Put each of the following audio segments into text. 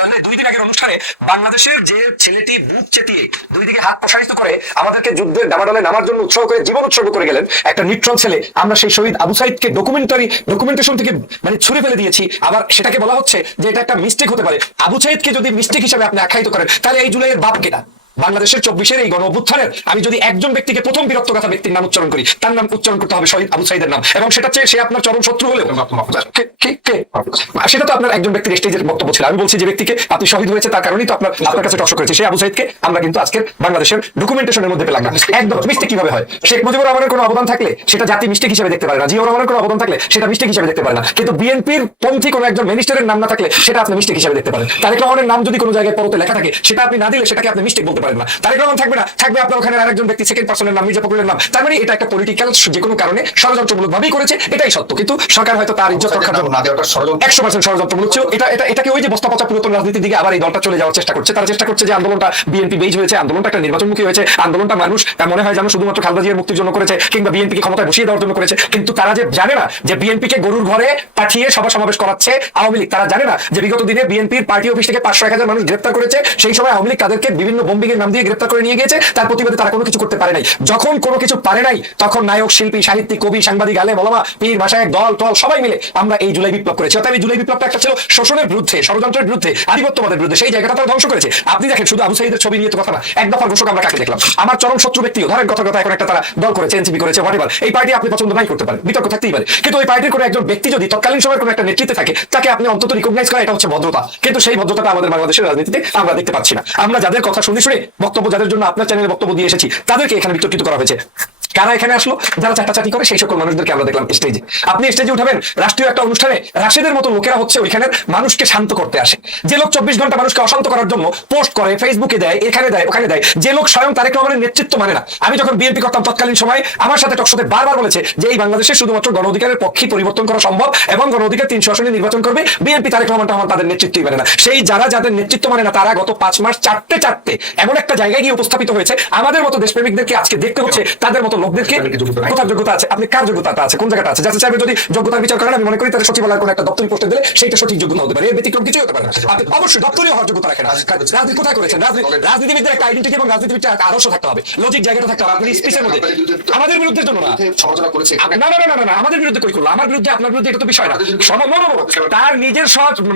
তাহলে 2 দিন আগের অনুষ্ঠানে বাংলাদেশের যে ছেলেটি বুক চেতিয়ে 2 দিকে হাত প্রসারিত করে আমাদেরকে যুদ্ধের ডামাডোলে নামার জন্য উৎসাহ করে জীবন উৎসর্গ করে গেলেন একটা নিউট্রাল ছেলে, আমরা সেই শহীদ আবু সাইদকে ডকুমেন্টেশন থেকে মানে ছুড়ে ফেলে দিয়েছি। আবার সেটাকে বলা হচ্ছে যে এটা একটা মিস্টেক হতে পারে। আবু সাইদকে যদি মিস্টেক হিসেবে আপনি আখ্যায়িত করেন তাহলে এই জুলাইয়ের বাপ কেনা? বাংলাদেশের 24-এর এই গণ অভ্যুত্থানের আমি যদি একজন ব্যক্তিকে প্রথম বীরত্ব কথা ব্যক্তির নাম উচ্চারণ করি, তার নাম উচ্চারণ করতে হবে শহীদ আবু সাইদের নাম, এবং সেটা চেয়ে সে আপনার চরম শত্রু হলেও সেটা তো আপনার একজন ব্যক্তির স্টেজের বক্তব্য ছিল। আমি বলছি যে ব্যক্তিকে আপনি শহীদ হয়েছে তার কারণেই তো আপনার কাছে টকশো করেছে, সেই আবু সাইদকে আমরা কিন্তু আজকের বাংলাদেশের ডকুমেন্টেশনের মধ্যে পেলাম না। একদম মিস্টেক কিভাবে হয়? শেখ মুজিবুর রহমানের কোনো অবদান থাকলে সেটা জাতি মিস্টেক হিসেবে দেখতে পারে না, জিয়াউর রহমানের কোনো অবদান থাকলে সেটা মিস্টেক হিসেবে দেখতে পারে না, কিন্তু বিএনপির পন্থী কোনো একজন মিনিস্টারের নাম না থাকলে সেটা আপনি মিস্টেক হিসেবে দেখতে পারেন। তারেক রহমানের নাম যদি কোনো জায়গায় পরতে লেখা থাকে সেটা আপনি না দিলে সেটাকে আপনি মিস্টেক বলতে পারেন না। তারেক রহমান থাকবে না, থাকবে আপনার ওখানে আরেকজন ব্যক্তি সেকেন্ড পার্সনের নাম, মির্জা ফখরুলের নাম, তার মানে এটা একটা পলিটিক্যাল যে কোনো কারণে ষড়যন্ত্রমূলক ভাবেই করেছে, এটাই সত্য। কিন্তু সরকার হয়তো তার ইজ্জত রক্ষার জন্য 100% ষড়যন্ত্রমূলক ছিল। এটাকে ওই যে বস্তা পচা পুরাতন রাজনীতির দিকে আবার এই দলটা চলে যাওয়ার চেষ্টা করছে। তারা চেষ্টা করছে যে আন্দোলনটা বিএনপি বেজ হয়েছে, আন্দোলনটা একটা নির্বাচনমুখী হয়েছে, আন্দোলনটা মানুষ মনে হয় যেন শুধুমাত্র খালেদা জিয়ার মুক্তির জন্য করেছে কিংবা বিএনপিকে ক্ষমতায় বসিয়ে দেওয়ার জন্য করেছে। কিন্তু তারা যে জানে না যে বিএনপিকে গরুর ঘরে পাঠিয়ে সভা সমাবেশ করাচ্ছে আওয়ামী লীগ। তারা জানে না যে বিগত দিনে বিএনপির পার্টি অফিস থেকে 500-1000 মানুষ গ্রেপ্তার করেছে, সেই সময় আওয়ামী লীগ তাদেরকে বিভিন্ন বোম্বিংয়ের নাম দিয়ে গ্রেপ্তার করে নিয়ে গিয়েছে। তার প্রতিবাদে তারা কোনো কিছু করতে পারে নাই। যখন কোনো কিছু পারে নাই তখন নায়ক, শিল্পী, সাহিত্যিক, কবি, সাংবাদিক, আলেম, ওলামা, পীর, মাশায়েখ, দল টল সবাই মিলে আমরা এই জুলাই বিপ্লব করেছি। অর্থাৎ এই জুলাই বিপ্লবটা একটা ছিল শোষণের বিরুদ্ধে, ষড়যন্ত্রের বিরুদ্ধে, আধিপত্যবাদের বিরুদ্ধে। সেই জায়গাটা তারা ধ্বংস করেছে। আপনি দেখেন শুধু আবু সাইদের ছবি নিয়ে তো কথা না, এক দফার ঘোষক আমরা কাকে দেখলাম? আমার চরম শত্রু ব্যক্তিও ধরেন কথা এখন একটা তারা দল করেছে, এনসিপি করেছে, হোয়াটএভার। এই পার্টি আপনি পছন্দ নাই করতে পারেন, বিতর্ক থাকতেই পারে, কিন্তু ওই পার্টির কোনো একজন ব্যক্তি যদি তৎকালীন সময়ের কোনো একটা নেতৃত্বে থাকে তাকে আপনি অন্তত রিকগনাইজ করা, এটা হচ্ছে ভদ্রতা। কিন্তু সেই ভদ্রতাটা আমাদের বাংলাদেশের রাজনীতিতে আমরা দেখতে পাচ্ছি না। আমরা যাদের কথা শুনে বক্তব্য, যাদের জন্য আপনার চ্যানেলে বক্তব্য দিয়ে এসেছি, তাদেরকে এখানে বিতর্কিত করা হয়েছে। কারা এখানে আসলো? যারা চাটাচাটি করে সেই সকল মানুষদেরকে আমরা দেখলাম স্টেজে। আপনি স্টেজে উঠাবেন রাষ্ট্রীয় একটা অনুষ্ঠানে, রাশেদের মতো লোকেরা হচ্ছে ওইখানে মানুষকে শান্ত করতে আসে। যে লোক 24 ঘন্টা মানুষকে অশান্ত করার জন্য পোস্ট করে, ফেসবুকে দেয়, এখানে দেয়, ওখানে দেয়, যে লোক স্বয়ং তারেক রহমানের নেতৃত্ব মানে না। আমি যখন বিএনপি করতাম তৎকালীন সময় আমার সাথে টকশোতে বারবার বলেছে যে এই বাংলাদেশে শুধুমাত্র গণ অধিকারের পক্ষে পরিবর্তন করা সম্ভব এবং গণ অধিকার 300 আসনে নির্বাচন করবে বিএনপি। তারেক রহমানটা আমার তাদের নেতৃত্বই মানে না। সেই যাদের নেতৃত্ব মানে না তারা গত 5 মাস চারটে এমন একটা জায়গায় গিয়ে উপস্থাপিত হয়েছে। আমাদের মতো দেশপ্রেমিকদেরকে আজকে দেখতে হচ্ছে তাদের মতো লোকদেরকে কোথার যোগ্যতা আছে, আপনি কার যোগ্যতা আছে, কোন জায়গাটা আছে? যাচ্ছে সাহেবের যদি যোগ্যতার বিচার করেন, আমি মনে করি তাদের সচিবালয়ের কোনো একটা দপ্তরি পোস্টে দিলে সেইটা সঠিক যোগ্যতা হতে পারে, এর ব্যতিক্রম কিছুই হতে পারে না। আপনি অবশ্যই দপ্তরীয় হওয়ার যোগ্যতা রাখেন। রাজনীতি কোথায় করেছেন? রাজনীতিবিদদের একটা আইডেন্টিটি এবং রাজনীতিবিদদের একটা আদর্শ থাকতে হবে, লজিক জায়গাটা থাকতে হবে। আপনি স্পিচের মধ্যে আমাদের বিরুদ্ধে জন্য না, না আমাদের বিরুদ্ধে কই করলো? আমার বিরুদ্ধে, আপনার বিরুদ্ধে, এটা তো বিষয় না। তার নিজের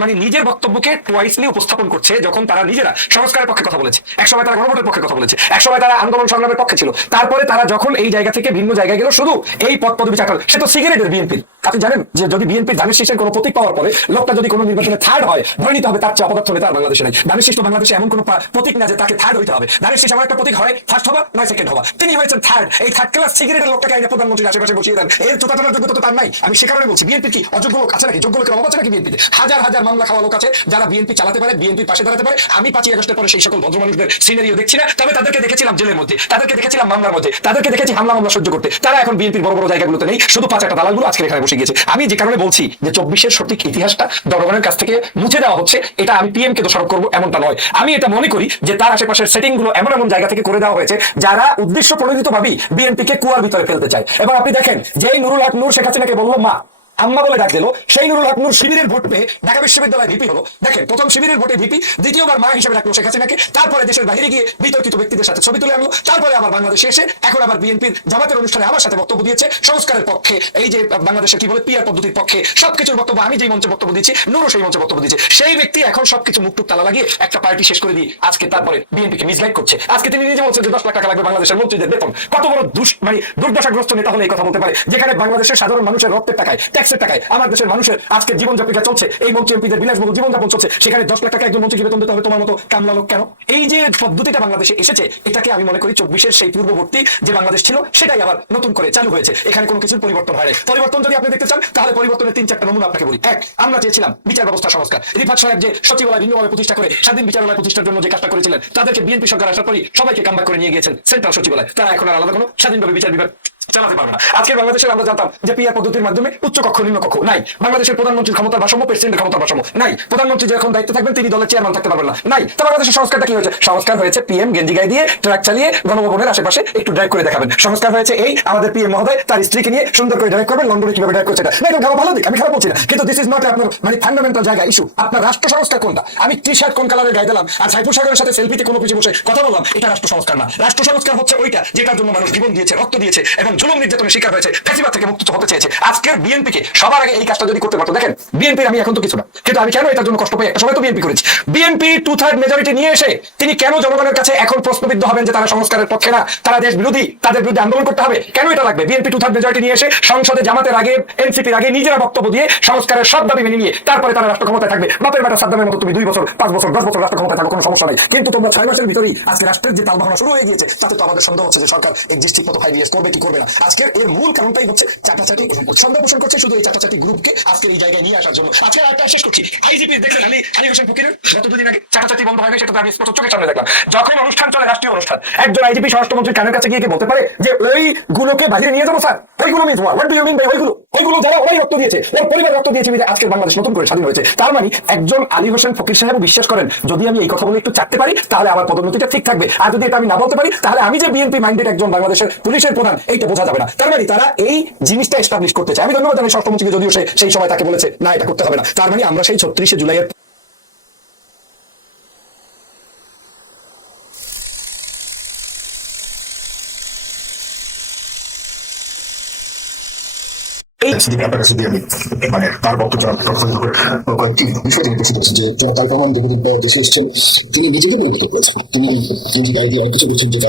মানে নিজের বক্তব্যকে টুয়াইসলি উপস্থাপন করছে যখন তারা নিজেরা সংস্কারের পক্ষে কথা বলেছে, একসময় তারা গণভোটের পক্ষে কথা বলেছে, একসময় তারা আন্দোলন সংগ্রামের পক্ষে ছিল। তারপরে তারা যখন এই জায়গা থেকে ভিন্ন জায়গায় গেল শুধু এই পদ পদবি চাকর, সে তো সিগারেটের বিএনপির। আপনি জানেন যে যদি বিএনপির ধানের শীষের কোনো প্রতীক পাওয়ার পরে লোকটা যদি কোনো নির্বাচনে থার্ড হয়, ধরে নিতে হবে তার চেয়ে অপদার্থ নেতা আর বাংলাদেশে নাই। ধানের শীষ তো বাংলাদেশে এমন কোনো প্রতীক না যে তাকে থার্ড হইতে হবে। ধানের শীষ আমার একটা প্রতীক, হয় ফার্স্ট হওয়া নয় সেকেন্ড হওয়া। তিনি হয়েছেন থার্ড। এই থার্ড ক্লাস সিগারেটের লোকটাকে আইনে প্রধানমন্ত্রীর আশেপাশে বসিয়ে দেন, এর জোতা টানার যোগ্যতা তো তার নাই। আমি সে কারণে বলছি বিএনপির কি অযোগ্য লোক আছে নাকি? যোগ্য লোকের অভাব আছে নাকি বিএনপিতে? হাজার হাজার মামলা খাওয়া লোক আছে যারা বিএনপি চালাতে পারে, বিএনপির পাশে দাঁড়াতে পারে। আমি 5ই আগস্টের পরে সেই সকল ভদ্র মানুষদের সিনারিও দেখছি না, তবে তাদেরকে দেখেছিলাম জেলের মধ্যে, তাদেরকে দেখেছিলাম মামলার মধ্যে, তাদেরকে দেখেছি হামলা সহ্য করতে। তারা এখন বিএনপির বড় বড় জায়গাগুলোতে নেই, শুধু 5-8টা দালালগুলো আজকে এখানে বসে গিয়েছে। আমি যে কারণে বলছি যে 24-এর সঠিক ইতিহাসটা জনগণের কাছ থেকে মুছে দেওয়া হচ্ছে, এটা আমি পিএমকে দোষারোপ করবো এমনটা নয়। আমি এটা মনে করি যে তার আশেপাশের সেটিং গুলো এমন এমন জায়গা থেকে করে দেওয়া হয়েছে যারা উদ্দেশ্য প্রণোদিত ভাবেই বিএনপিকে কুয়ার ভিতরে ফেলতে চায়। এবং আপনি দেখেন যেই নুরুল হক নূর শেখ হাসিনাকে বললো মা, আম্মা বলে ডাক দিল, সেই নুরুল হক নূর শিবিরের ভোট পেয়ে ঢাকা বিশ্ববিদ্যালয় ভিপি হলো। দেখেন প্রথম শিবিরের ভোটে ভিপি, দ্বিতীয়বার মা হিসেবে ডাকলো শেখ হাসিনাকে, তারপরে দেশের বাইরে গিয়ে বিতর্কিত ব্যক্তিদের সাথে ছবি তুলে আনলো, তারপরে আবার বাংলাদেশে এসে এখন আবার বিএনপির জামাতের অনুষ্ঠানে আমার সাথে বক্তব্য দিয়েছে সংস্কারের পক্ষে, এই যে বাংলাদেশের কি বলে পিআর পদ্ধতির পক্ষে, সবকিছুর বক্তব্য আমি যেই মঞ্চে বক্তব্য দিচ্ছি নুরও সেই মঞ্চে বক্তব্য দিচ্ছে। সেই ব্যক্তি এখন সবকিছু মুখটুক তালা লাগিয়ে একটা পার্টি শেষ করে দিয়ে আজকে তারপরে বিএনপিকে মিসগাইড করছে। আজকে তিনি নিজে বলছেন যে 10 লাখ টাকা লাগবে বাংলাদেশের মন্ত্রীদের বেতন। কত বড় মানে দুর্দশাগ্রস্ত নেতা হলে এই কথা বলতে পারে, যেখানে বাংলাদেশের সাধারণ মানুষের রক্তের টাকায়, ট্যাক্সের টাকায় আমার দেশের মানুষের আজকে জীবনযাত্রা চলছে, এই মন্ত্রী এমপিদের বিলাসবহুল জীবনযাপন চলছে, সেখানে 10 লাখ টাকা একজন মন্ত্রীকে বেতন দিতে হবে তোমার মতো কামলা লোক কেন? এই যে পদ্ধতিটা বাংলাদেশে এসেছে, এটাকে আমি মনে করি 24-এর সেই পূর্ববর্তী যে বাংলাদেশ ছিল সেটাই আবার নতুন করে চালু হয়েছে। এখানে কোনো কিছুর পরিবর্তন হয় নাই। পরিবর্তন যদি আপনি দেখতে চান তাহলে পরিবর্তনের 3-4টা নমুনা আপনাকে বলি। এক, আমরা চেয়েছিলাম বিচার ব্যবস্থা সংস্কার। রিফাত সাহেব যে সচিবালয় ভিন্নভাবে প্রতিষ্ঠা করে স্বাধীন বিচারালয় প্রতিষ্ঠার জন্য যে কাজটা করেছিলেন, তাদেরকে বিএনপি সরকার আসার পরই সবাইকে কামব্যাক করে নিয়ে গিয়েছেন সেন্ট্রাল সচিবালয়। তারা এখন আর আলাদা কোনো স্বাধীনভাবে বিচার বিভাগ চালাতে পারবে না। আজকে বাংলাদেশের আমরা জানতাম যে পিআর পদ্ধতির মাধ্যমে উচ্চ কক্ষ নিম্ন কক্ষ নাই, বাংলাদেশের প্রধানমন্ত্রীর ক্ষমতার ভারসাম্য, প্রেসিডেন্টের ক্ষমতার ভারসাম্য নাই, প্রধানমন্ত্রী যখন দায়িত্বে থাকবেন তিনি দলের চেয়ারম্যান থাকতে পারবেন না, নাই। তো বাংলাদেশের সংস্কারটা কি হয়েছে? সংস্কার হয়েছে পিএম গেঞ্জি গায়ে দিয়ে ট্রাক চালিয়ে গণভবনের আশেপাশে একটু ড্রাইভ করে দেখাবেন। সংস্কার হয়েছে এই আমাদের পিএম মহোদয় তার স্ত্রীকে নিয়ে সুন্দর করে ড্রাইভ করবেন, লন্ডনে কিভাবে ড্রাইভ করছে এটা না, এটা ভালো দিক, আমি খারাপ বলছি না, কিন্তু দিস ইজ নট আপনার মানে ফান্ডামেন্টাল জায়গা ইস্যু। আপনার রাষ্ট্র সংস্কার কোনটা? আমি টি শার্ট কোন কালারের গায়ে দিলাম আর সাইফুল সাগরের সাথে সেলফিতে কোনো কিছু বসে কথা বললাম, এটা রাষ্ট্র সংস্কার না। রাষ্ট্র সংস্কার হচ্ছে ওইটা যেটার জন্য মানুষ জীবন দিয়েছে, রক্ত দিয়েছে এবং জুলুম নির্যাতনের শিকার হয়েছে, ফ্যাসিবাদ থেকে মুক্ত হতে চেয়েছে। আজকের বিএনপিকে সবার আগে এই কাজটা যদি করতে পারতো, দেখেন বিএনপির আমি এখন তো কিছু না, কিন্তু আমি কেন এটার জন্য কষ্ট পাই? একটা সময় তো বিএনপি করেছি। বিএনপি 2/3 মেজরিটি নিয়ে এসে তিনি কেন জনগণের কাছে এখন প্রশ্নবিদ্ধ হবেন যে তারা সংস্কারের পক্ষে না, তারা দেশ বিরোধী, তাদের বিরুদ্ধে আন্দোলন করতে হবে? কেন এটা লাগবে? বিএনপি 2/3 মেজরিটি নিয়ে এসে সংসদে জামাতের আগে এনসিপির আগে নিজেরা বক্তব্য দিয়ে সংস্কারের সব দাবি মেনে নিয়ে তারপরে তারা রাষ্ট্র ক্ষমতায় থাকবে। বাপের বেটা সাদ্দামের মতো তুমি 2 বছর 5 বছর 10 বছর রাষ্ট্র ক্ষমতায় থাকো, কোনো সমস্যা নাই, কিন্তু তোমরা 6 মাসের ভিতরেই আজকে রাষ্ট্রের যে তালবাহানা শুরু হয়ে গিয়েছে, তাতে তো আমাদের সন্দেহ হচ্ছে যে সরকার এক্সিস্ট ঠিক মতো 5 ইয়ার্স করবে কি করবে না। আজকের এর মূল কারণটাই হচ্ছে চাটাচাটি, সন্দেহ পোষণ করছে শুধু এই চাটাচাটি গ্রুপকে আজকের এই জায়গায় নিয়ে আসার জন্য। আজকে একটা শেষ করছি, আইজিপি দেখলেন আলী হোসেন ফকিরের গত 2 দিন আগে চাটাচাটি বন্ধ হয়ে গেছে, সেটা আমি স্পষ্ট চোখের সামনে দেখলাম। যখন অনুষ্ঠান চলে, রাষ্ট্রীয় অনুষ্ঠান, একজন আইজিপি স্বরাষ্ট্রমন্ত্রীর কানের কাছে গিয়ে কি বলতে পারে যে ওইগুলোকে বাহিরে নিয়ে যাবো স্যার? ওইগুলো means what do you mean by ওইগুলো যারা ওরাই রক্ত দিয়েছে, ওর পরিবার রক্ত দিয়েছে, আজকের বাংলাদেশ নতুন করে স্বাধীন হয়েছে। তার মানে একজন আলী হোসেন ফকির সাহেব বিশ্বাস করেন যদি আমি এই কথা বলে একটু চাটতে পারি তাহলে আমার পদোন্নতিটা ঠিক থাকবে, আর যদি এটা আমি না বলতে পারি তাহলে আমি যে বিএনপি মাইন্ডেড একজন বাংলাদেশের পুলিশের প্রধান এইটা বোঝা যাবে না। তার মানে তারা এই জিনিসটা এস্টাবলিশ করতে চায়। আমি ধন্যবাদ জানাই স্বরাষ্ট্রমন্ত্রীকে, যদিও সেই সময় তাকে বলেছে না এটা করতে হবে না। তার মানে আমরা সেই 36শে জুলাইয়ের মানে তার বক্তব্য কয়েকটি বিষয় তিনি প্রশ্ন করেছেন যে তার প্রমাণ যেগুলি দেশে এসছেন তিনি নিজেকে বন্ধ করেছেন, তিনি কিছু বলছেন যেটা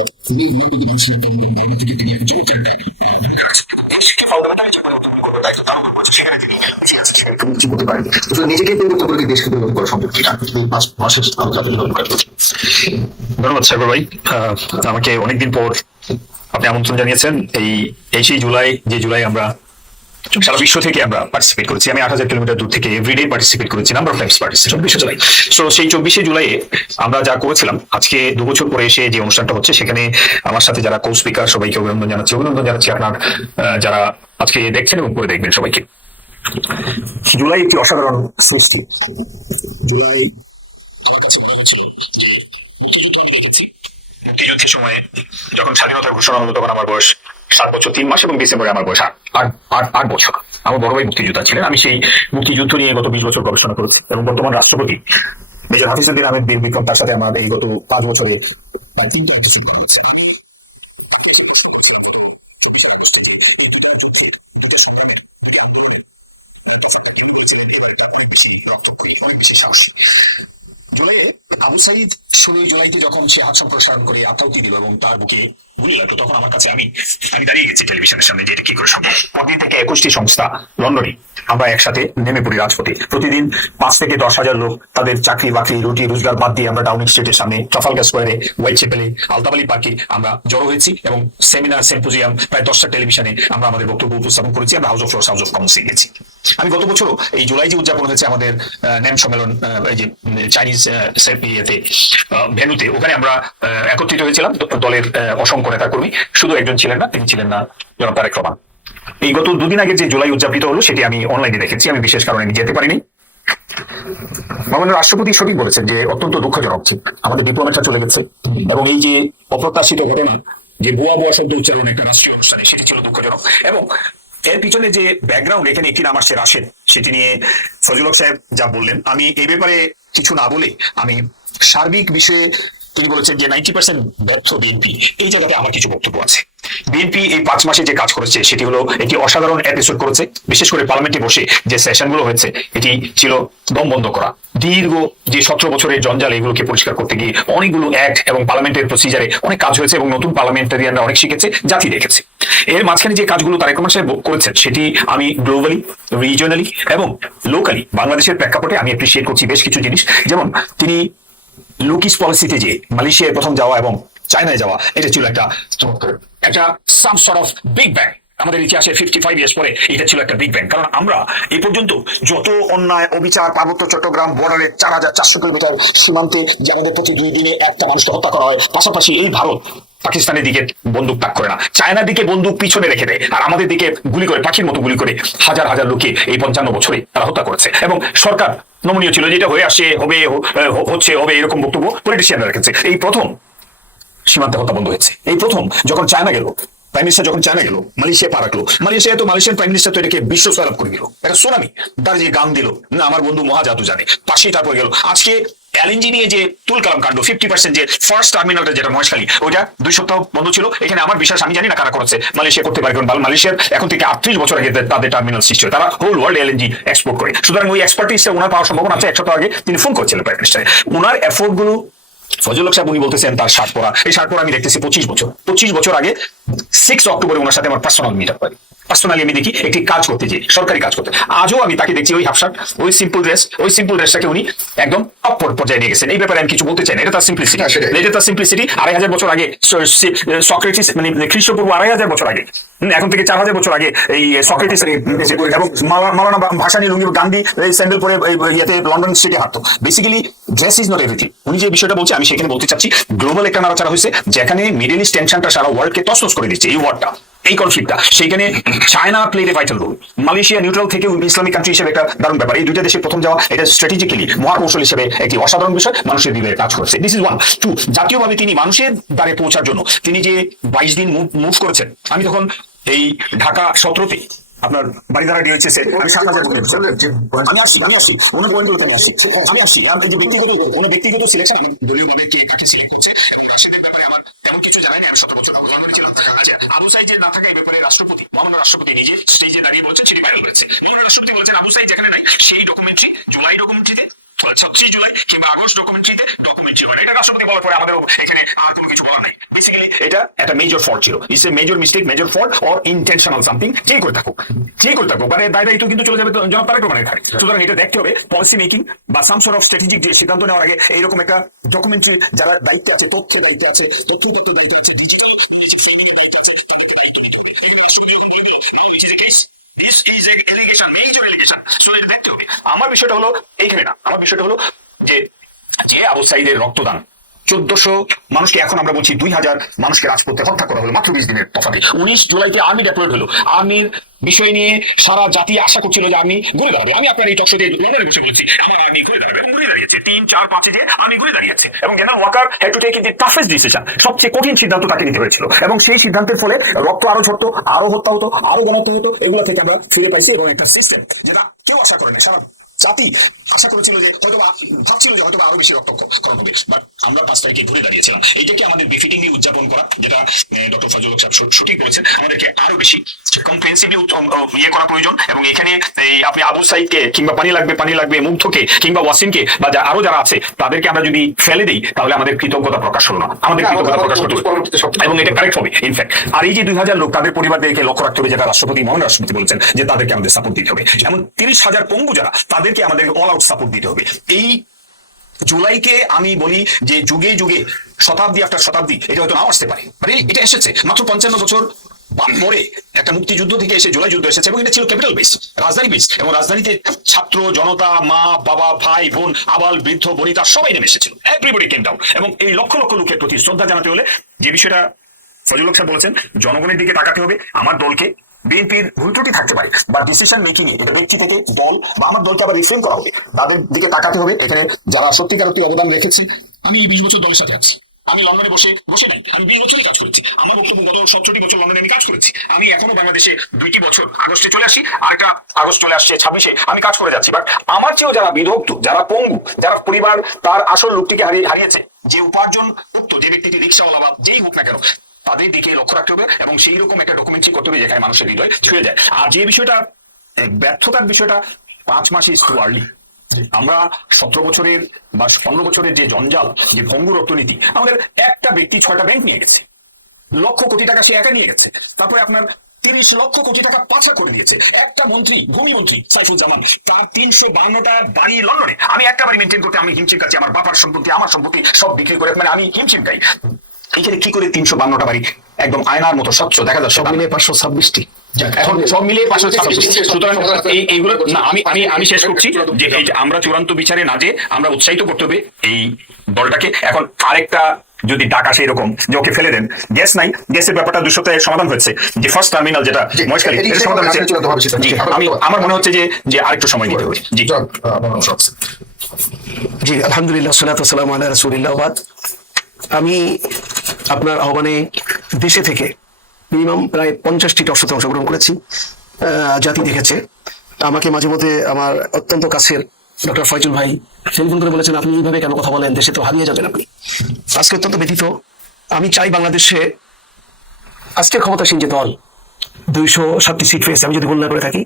খুবই নিজেকে দেশকে পরিবর্তন করা সম্ভব কিনা 5 মাসের ধন্যবাদ সাগর ভাই, আমাকে অনেকদিন পর আপনি আমন্ত্রণ জানিয়েছেন। এই সেই জুলাই, যে জুলাই আমরা সারা বিশ্ব থেকে আমরা পার্টিসিপেট করেছি। আমি 8,000 কিলোমিটার দূর থেকে এভরিডে পার্টিসিপেট করেছি, নাম্বার অফ টাইমস পার্টিসিপেট 24শে জুলাই। সো সেই 24শে জুলাই আমরা যা করেছিলাম, আজকে 2 বছর পরে এসে যে অনুষ্ঠানটা হচ্ছে সেখানে আমার সাথে যারা কো স্পিকার সবাইকে অভিনন্দন জানাচ্ছি আপনার যারা আজকে দেখছেন এবং পরে দেখবেন সবাইকে। জুলাই একটি অসাধারণ সৃষ্টি। জুলাই আমার কাছে মনে হচ্ছিল যে মুক্তিযুদ্ধ আমি দেখেছি। মুক্তিযুদ্ধের সময় যখন স্বাধীনতার ঘোষণা হলো তখন আমার বয়স 7 বছর 3 মাস এবং ডিসেম্বরে আমার বয়স 8 বছর। আমার বড় ভাই মুক্তিযোদ্ধা ছিলেন। আমি সেই মুক্তিযুদ্ধ নিয়ে গত 20 বছর গবেষণা করেছি এবং বর্তমান রাষ্ট্রপতি মেজর হাফিজউদ্দিন আহমেদ বীর বিক্রম, তার সাথে আমার এই গত 5 বছরে জুলাইয়ে আবু সাইদ 16 জুলাইতে যখন সে হাত সম্প্রসারণ করে আতাউতি দিল এবং তার বুকে গুলি লাগলো, তখন আমার কাছে আমি দাঁড়িয়ে গেছি টেলিভিশনের সামনে যে এটা কি করে সম্ভব। পরদিন থেকে 21টি সংস্থা লন্ডনে আমরা একসাথে নেমে পড়ি রাজপথে। প্রতিদিন 5 থেকে 10,000 লোক তাদের চাকরি বাকরি রুটি রোজগার বাদ দিয়ে আমরা ডাউনিং স্ট্রিটের সামনে, ট্রাফালগার স্কোয়ারে, হোয়াইট চ্যাপেলে, আলতাবালি পার্কে আমরা জড়ো হয়েছি এবং সেমিনার সিম্পোজিয়াম প্রায় 10টা টেলিভিশনে আমরা আমাদের বক্তব্য উপস্থাপন করেছি। আমরা House of Lords, house of কমন্সে গেছি। আমি গত বছরও এই জুলাই যে উদযাপন হয়েছে আমাদের ন্যাম সম্মেলন, এই যে চাইনিজ ইয়েতে ভেন্যুতে, ওখানে আমরা একত্রিত হয়েছিলাম দলের অসংখ্য নেতা কর্মী। শুধু একজন ছিলেন না, তিনি ছিলেন না জনাব তারেক রহমান। এই গত 2 দিন আগে যে জুলাই উদযাপিত হলো সেটি আমি অনলাইনে দেখেছি। আমি বিশেষ কারণে যেতে পারিনি। মাননীয় রাষ্ট্রপতি সঠিক বলেছেন যে অত্যন্ত দুঃখজনক আমাদের ডিপ্লোমেটরা চলে গেছে এবং এই যে অপ্রত্যাশিত ঘটনা, যে বুয়া শব্দ উচ্চারণ একটা রাষ্ট্রীয় অনুষ্ঠানে, সেটি ছিল দুঃখজনক। এবং এর পিছনে যে ব্যাকগ্রাউন্ড, এখানে একটি নাম আসছে রাশেদ, সেটি নিয়ে ফজলুল হক সাহেব যা বললেন, আমি এই ব্যাপারে কিছু না বলে আমি সার্বিক বিষয়ে, তিনি বলেছেন যে 90% ব্যর্থ বিএনপি, এই জায়গাতে আমার কিছু বক্তব্য আছে। বিএনপি এই 5 মাসে যে কাজ করেছে সেটি হলো একটি অসাধারণ এপিসোড করেছে। বিশেষ করে পার্লামেন্টে বসে যে সেশনগুলো হয়েছে, এটি ছিল দম বন্ধ করা। দীর্ঘ যে 17 বছরের জঞ্জাল, এগুলোকে পরিষ্কার করতে গিয়ে অনেকগুলো অ্যাক্ট এবং পার্লামেন্টের প্রসিজারে অনেক কাজ হয়েছে এবং নতুন পার্লামেন্টারিয়ানরা অনেক শিখেছে, জাতি দেখেছে। এর মাঝখানে যে কাজগুলো তারেক রহমান সাহেব করেছেন সেটি আমি গ্লোবালি, রিজিওনালি এবং লোকালি বাংলাদেশের প্রেক্ষাপটে আমি অ্যাপ্রিসিয়েট করছি বেশ কিছু জিনিস। যেমন তিনি লুকিস পলিসিতে যে মালয়েশিয়ায় প্রথম যাওয়া এবং চায়নায় যাওয়া, এটা ছিল একটা some sort of big bang. আমাদের ইতিহাসে 55 ইয়ার্স পরে এটা ছিল একটা বিগ ব্যাং। কারণ আমরা এই পর্যন্ত যত অন্যায় অবিচার, পার্বত্য চট্টগ্রাম বর্ডারে 4,400 কিলোমিটার সীমান্তে যে আমাদের প্রতি 2 দিনে একটা মানুষকে হত্যা করা হয়, পাশাপাশি এই ভারত পাকিস্তানের দিকে বন্দুক তাক করে না, চায়নার দিকে বন্দুক পিছনে রেখে দেয়, আর আমাদের দিকে গুলি করে, পাখির মতো গুলি করে হাজার হাজার লোককে এই 55 বছরে তারা হত্যা করেছে। এবং সরকার নমনীয় ছিল, যেটা হয়ে আসছে, হবে এরকম বক্তব্য পলিটিশিয়ানরা রেখেছে। এই প্রথম সীমান্তে হত্যা বন্ধ হয়েছে, এই প্রথম যখন চায়না গেল, প্রাইম মিনিস্টার যখন চায়না গেল, মালয়েশিয়া পা রাখলো, মালয়েশিয়ান প্রাইম মিনিস্টার তো এটাকে বিশ্ব সয়লাভ করে দিল, একটা সুনামি, তার যে গান দিল না আমার বন্ধু মহাজাদু জানে, পাশেই তারপর গেল। আজকে এলএনজি নিয়ে যে তুলকালাম কাণ্ড, 50% যে ফার্স্ট টার্মিনালটা যেটা মহেশখালী, ওইটা 2 সপ্তাহ বন্ধ ছিল। এখানে আমার বিশ্বাস, আমি জানি না কারা করেছে, মালয়েশিয়া করতে পারে, কারণ মালয়েশিয়ার এখন থেকে 38 বছর আগে তাদের টার্মিনাল সৃষ্টি হয়, তারা হোল ওয়ার্ল্ড এলএনজি এক্সপোর্ট করে। সুতরাং ওই এক্সপার্টিসটা ওনার পাওয়ার সম্ভাবনা আছে। 1 সপ্তাহ আগে তিনি ফোন করেছিলেন প্রাইম মিনিস্টার, ওনার এফোর্ট গুলো ফজল হক সাহেব উনি বলতেছেন তার শার্ট পরা, এই শার্ট পরা আমি দেখতেছি 25 বছর আগে 6 অক্টোবরে ওনার সাথে আমার পার্সোনাল মিট আপ হয়। পার্সোনালি আমি দেখি একটি কাজ করতে, যে সরকারি কাজ করতে, আজও আমি তাকে দেখছি ওই হাফ শার্ট, ওই সিম্পল ড্রেসটাকে উনি একদম টপ পর্যায়ে নিয়ে গেছেন। এই ব্যাপারে আমি কিছু বলতে চাই না, এটা তার সিম্পলিসিটি, এটা তার সিম্পলিসিটি। 2500 বছর আগে সক্রেটিস, মানে খ্রিস্টপূর্ব 2500 বছর আগে, এখন থেকে 4000 বছর আগে এই সক্রেটিস এবং মাওলানা ভাসানী লুঙ্গি, গান্ধী এই স্যান্ডেল পরে ইয়েতে লন্ডন স্ট্রিটে হাঁটতো। Basically dress is not everything. উনি যে বিষয়টা বলছে আমি সেখানে বলতে চাচ্ছি, গ্লোবাল একটা নাড়াচাড়া হয়েছে, যেখানে মিডল ইস্ট টেনশনটা সারা ওয়ার্ল্ডকে তছনছ করে দিচ্ছে, এই ওয়ার্ডটা, এই কনফ্লিক্টটা, সেইখানে China played a vital role. Malaysia neutral থেকে ইসলামিক কান্ট্রি হিসেবে একটা দারুণ ব্যাপার। এই দুইটা দেশের প্রথম যাওয়া, এটা স্ট্র্যাটেজিক্যালি মহাকৌশল হিসেবে একটি অসাধারণ বিষয়, মানুষের হৃদয়ে কাজ করেছে। দিস ইজ 1 2 জাতীয়ভাবে তিনি মানুষের দ্বারে পৌঁছার জন্য তিনি যে 22 দিন মুভ করেছেন। আমি তখন এই ঢাকা 17তে আপনার বাড়িধারা ডিওএইচএস আমি 7,000 আমি আসছি ওনার পয়েন্টে আমি আসছি আর যে ব্যক্তিগত সিলেকশন, দলীয় ভাবে কে কাকে সিলেক্ট করছে সেটার ব্যাপারে আমার তেমন কিছু জানাই না। 17 বছর ছিল আবু সাইদ যে না থাকে এই ব্যাপারে রাষ্ট্রপতি, মহামান্য রাষ্ট্রপতি নিজে স্টেজে দাঁড়িয়ে বলছেন, সেটি ভাইরাল হয়েছে। রাষ্ট্রপতি বলছেন আবু সাইদ যেখানে নাই সেই ডকুমেন্টারি জুলাই ডকুমেন্টারিতে 26 জুলাই কিংবা আগস্ট ডকুমেন্টারিতে ডকুমেন্ট ছিল না। এটা রাষ্ট্রপতি বলার পরে আমাদের এখানে আর কোনো কিছু বলা নাই। বেসিক্যালি এটা একটা মেজর ফল্ট ছিল, it's a major mistake, major fault or intentional something. যেই করে থাকুক মানে দায়িত্ব কিন্তু চলে যাবে জনাব তারেক রহমানের ঘাড়ে। সুতরাং এটা দেখতে হবে পলিসি মেকিং বা সাম সর্ট অফ স্ট্র্যাটেজিক যে সিদ্ধান্ত নেওয়ার আগে এইরকম একটা ডকুমেন্টারি যারা দায়িত্ব আছে, তথ্য দায়িত্ব আছে, আমার বিষয়টা হলো এইখানে না, আমার বিষয়টা হলো যে আবু সাইদের রক্তদান 1400 মানুষকে, এখন আমরা বলছি 2000 মানুষকে রাজপথে হত্যা করা হলো মাত্র 20 দিনের তফাতে। 19 জুলাইতে আর্মি ডেপ্লয়েড হলো। আর্মির বিষয় নিয়ে সারা জাতি আশা করছিল যে আর্মি ঘুরে দাঁড়াবে। আমি আপনার এই টকশোতে লন্ডনে বসে বলছি আমার আর্মি ঘুরে দাঁড়াবে, এবং ঘুরে দাঁড়িয়েছে। 3, 4, 5 যে আর্মি ঘুরে দাঁড়িয়েছে, এবং general Waker had to take the toughest decision, সবচেয়ে কঠিন সিদ্ধান্ত তাকে নিতে হয়েছিল। এবং সেই সিদ্ধান্তের ফলে রক্ত আরো ঝরতো, আরো হত্যা হতো, আরো গণহত্যা হতো। এগুলো থেকে আমরা ফিরে পাইছি, এবং একটা সিস্টেম যেটা কেউ আশা করেনি, সারা জাতি আশা করেছিল যে হয়তো ভাবছিল যে হয়তো আরো বেশি রক্তক্ষরণ হবে, বাট আমরা 5 তারিখে ঘুরে দাঁড়িয়েছিলাম। এইটাকে আমাদের বিফিটিংলি উদযাপন করা, যেটা ডক্টর ফজল হক সাহেব সঠিক বলেছেন, আমাদেরকে আরো বেশি কম্প্রিহেন্সিভলি ইয়ে করা প্রয়োজন। এবং এখানে এই আপনি আবু সাইদকে কিংবা পানি লাগবে মুগ্ধকে কিংবা ওয়াসিমকে বা আরো যারা আছে তাদেরকে আমরা যদি ফেলে দিই, তাহলে আমাদের কৃতজ্ঞতা প্রকাশ হলো না, আমাদের কৃতজ্ঞতা প্রকাশ করতে, এবং এটা কারেক্ট হবে ইনফ্যাক্ট। আর এই যে 2000 লোক, তাদের পরিবারদেরকে লক্ষ্য রাখতে হবে, যেটা রাষ্ট্রপতি, মহান রাষ্ট্রপতি বলেছেন যে তাদেরকে আমাদের সাপোর্ট দিতে হবে। যেমন 30,000 পঙ্গু যারা, তাদেরকে আমাদের অল আউট সাপোর্ট দিতে হবে। এই জুলাইকে আমি বলি যে যুগে যুগে, শতাব্দী আফটার শতাব্দী, এটা হয়তো নাও আসতে পারে, মানে এটা এসেছে মাত্র 55 বছর পরে একটা মুক্তিযুদ্ধ থেকে এসে জুলাই যুদ্ধ এসেছে, এবং এটা ছিল ক্যাপিটাল বেস, রাজধানী বেস, এবং রাজধানীতে ছাত্র জনতা, মা বাবা, ভাই বোন, আবাল বৃদ্ধ বনিতা সবাই নেমে এসেছিল, এভরিবডি কেম ডাউন। এবং এই লক্ষ লক্ষ লোকের প্রতি শ্রদ্ধা জানাতে হলে যে বিষয়টা ফজল হক সাহেব বলেছেন, জনগণের দিকে তাকাতে হবে। আমার দলকে, বিএনপির ভুল ত্রুটি থাকতে পারে, বা ডিসিশন মেকিং এ এটা ব্যক্তি থেকে দল বা আমার দলকে আবার রিফ্রেম করা হবে, তাদের দিকে তাকাতে হবে। এখানে যারা সত্যিকার অবদান রেখেছে, আমি 20 বছর দলের সাথে আছি, আমি লন্ডনে বসে নাই, আমি 20 বছরই কাজ করেছি। আমার বক্তব্য গত 17টি বছর লন্ডনে আমি কাজ করেছি। আমি এখনো বাংলাদেশে 2টি বছর, আগস্টে চলে আসি, আরেকটা আগস্ট চলে আসছে 26-এ, আমি কাজ করে যাচ্ছি। বাট আমার চেয়েও যারা বিধক্ত, যারা পঙ্গু, যারা পরিবার তার আসল লোকটিকে হারিয়েছে, যে উপার্জন করতো, যে ব্যক্তিটি রিক্সাওয়ালা বা যেই হোক না কেন, তাদের দিকে লক্ষ্য রাখতে হবে, এবং সেই রকম একটা ডকুমেন্টারি করতে হবে যেখানে মানুষের হৃদয় ছুঁয়ে যায়। আর যে বিষয়টা ব্যর্থতার বিষয়টা, 5 মাস ইজ টু আর্লি। আমরা 17 বছরের বা 15 বছরের যে জঞ্জাল, যে ভঙ্গুর অর্থনীতি, আমাদের একটা ব্যক্তি 6টা ব্যাংক নিয়ে গেছে, লক্ষ কোটি টাকা সে একা নিয়ে গেছে, তারপরে আপনার 30 লক্ষ কোটি টাকা পাচার করে দিয়েছে। একটা মন্ত্রী, ভূমি মন্ত্রী সাইফুজ্জামান, তার 352টা বাড়ি লন্ডনে। আমি একটা বাড়ি মেনটেন করতে আমি হিমচিম খাচ্ছি, আমার বাবার সম্পত্তি, আমার সম্পত্তি সব বিক্রি করে, মানে আমি হিমচিম খাই। এইখানে কি করে 352টা বাড়ি একদম আয়নার মতো স্বচ্ছ দেখা যাচ্ছে, সব মিলিয়ে 526টি, এখন সব মিলিয়ে 526। সুতরাং এইগুলো না, আমি শেষ করছি যে আমরা চূড়ান্ত বিচারে না যে আমরা উৎসাহিত করতে হবে এই দলটাকে। এখন আরেকটা যদি ডাক আসে এরকম যে ওকে ফেলে দেন, গ্যাস নাই, গ্যাসের ব্যাপারটা 2 সপ্তাহে সমাধান হয়েছে, যে ফার্স্ট টার্মিনাল যেটা মহেশখালী, এটি এর সমাধান হয়েছে। চূড়ান্ত হবে সেটা। জি, আমার মনে হচ্ছে যে আরেকটু সময় নিতে হবে। জি, জি, আলহামদুলিল্লাহ, সালাতু ওয়াসসালামু আলা রাসূলিল্লাহ। বাদ, আমি আপনার আহ্বানে দেশে থেকে মিনিমাম প্রায় 50টি টকশোতে অংশগ্রহণ করেছি। জাতি দেখেছে আমাকে মাঝে মধ্যে। আমার অত্যন্ত কাছের ডক্টর ফয়জুল ভাই টেলিফোন করে বলেছেন, আপনি এইভাবে কেন কথা বলেন, দেশে তো হারিয়ে যাবেন আপনি। আজকে অত্যন্ত ব্যথিত। আমি চাই বাংলাদেশে আজকের ক্ষমতাসীন যে দল 207টি সিট পেয়েছে, আমি যদি ভুল না করে থাকি,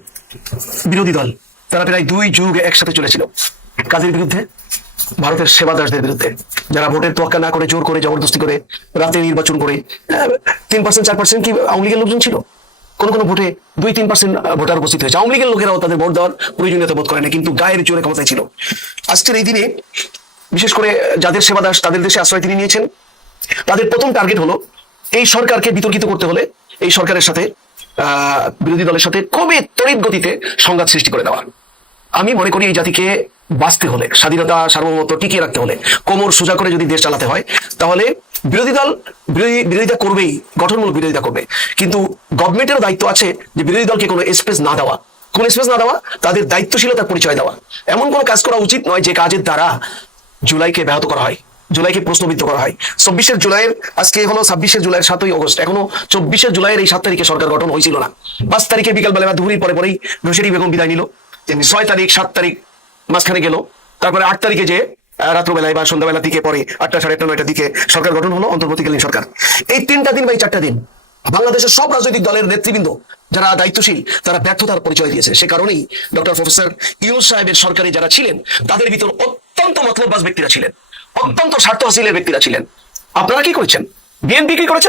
বিরোধী দল তারা প্রায় 2 যুগ একসাথে চলেছিল কাদের বিরুদ্ধে? ভারতের সেবাদাসদের বিরুদ্ধে, যারা ভোটের তোয়াক্কা না করে জোর করে জবরদস্তি করে রাতে নির্বাচন করে 3% 4% কি আওয়ামী লীগের লোকজন ছিল? কোন কোন ভোটে 2-3% ভোটার উপস্থিত হয়েছে। আওয়ামী লীগের লোকেরাও তাদের ভোট দেওয়ার প্রয়োজনীয়তা বোধ করে না, কিন্তু গায়ের জোরে ক্ষমতায় ছিল। আজকের এই দিনে বিশেষ করে যাদের সেবাদাস, তাদের দেশে আশ্রয় তিনি নিয়েছেন, তাদের প্রথম টার্গেট হলো এই সরকারকে বিতর্কিত করতে হলে এই সরকারের সাথে বিরোধী দলের সাথে খুবই তড়িৎ গতিতে সংঘাত সৃষ্টি করে দেওয়া। আমি মনে করি এই জাতিকে বাঁচতে হলে, স্বাধীনতা সার্বভৌমত্ব টিকিয়ে রাখতে হলে, কোমর সোজা করে যদি দেশ চালাতে হয়, তাহলে বিরোধী দল বিরোধিতা করবেই, গঠনমূলক বিরোধিতা করবে, কিন্তু গভর্নমেন্টেরও দায়িত্ব আছে যে বিরোধী দলকে কোনো স্পেস না দেওয়া। কোন স্পেস না দেওয়া? তাদের দায়িত্বশীলতার পরিচয় দেওয়া। এমন কোনো কাজ করা উচিত নয় যে কাজের দ্বারা জুলাইকে ব্যাহত করা হয়, জুলাইকে প্রশ্নবিদ্ধ করা হয়। 24 জুলাইয়ের আজকে হলো 26 জুলাইয়ের 7 আগস্ট, এখনো 24 জুলাইয়ের এই 7 তারিখে সরকার গঠন হয়েছিল না। 5 তারিখে বিকালবেলা বা দুপুরের পরেই ঘোষেরি বেগম বিদায় নিল। 6 তারিখ 7 তারিখ মাঝখানে গেল, তারপরে 8 তারিখে যে রাত্রবেলায় বা সন্ধ্যাবেলার দিকে পরে 8টা 8:30 9টার দিকে সরকার গঠন হলো, অন্তর্বর্তীকালীন সরকার। এই 3টা দিন বা এই 4টা দিন বাংলাদেশের সব রাজনৈতিক দলের নেতৃবৃন্দ যারা দায়িত্বশীল তারা ব্যর্থতার পরিচয় দিয়েছে। সে কারণেই ডক্টর প্রফেসর ইউনূস সাহেবের সরকারে যারা ছিলেন তাদের ভিতর অত্যন্ত মতলববাজ ব্যক্তিরা ছিলেন, অত্যন্ত স্বার্থ হাসিলের ব্যক্তিরা ছিলেন। আপনারা কি করেছেন? বিএনপি কি করেছেন?